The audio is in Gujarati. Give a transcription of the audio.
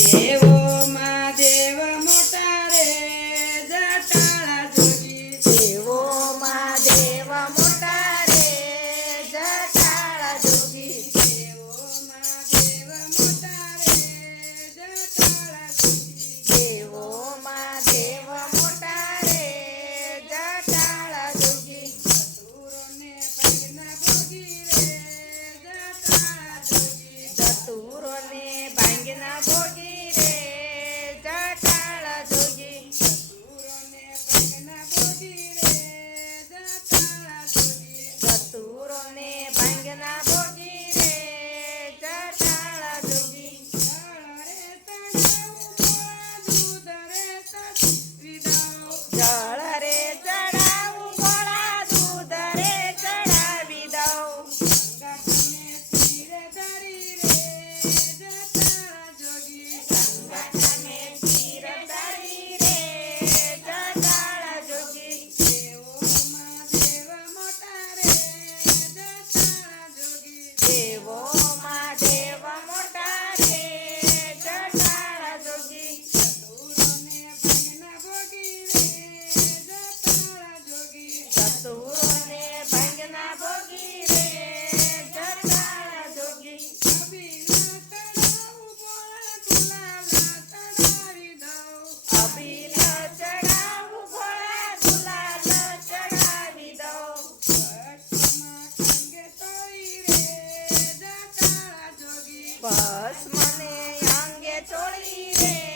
દેવો મહાદેવ મોટા રે જટાળા જોગી દેવો મહાદેવ મોટા રે જટાળા જોગી દેવો મહાદેવ મોટા રે જટાળા જોગી દેવો મહાદેવ મોટા રે જટાળા જોગી ચતુરોને ભાંગના ભોગી રે જટાળા જોગી ચતુરોને ભાંગના ભોગી રે જટાળા જોગી ચતુરોને ભાંગના ભોગી રે જટાળા જોગી જળ રે ચડાવું ભોળા દૂધ રે ચડાવી દઉં ગંગાને તીર ધરી રે જટાળા જોગી દેવો મહાદેવ મોટા રે જટાળા જોગી દેવો મહાદેવ મોટા રે જટાળા જોગી ચતુરોને ભાંગના ભોગી રે જટાળા જોગી અબીલ ચડાવું ભોળા ગુલાલ ચડાવી દઉં બસ મને અંગે ચોળી રે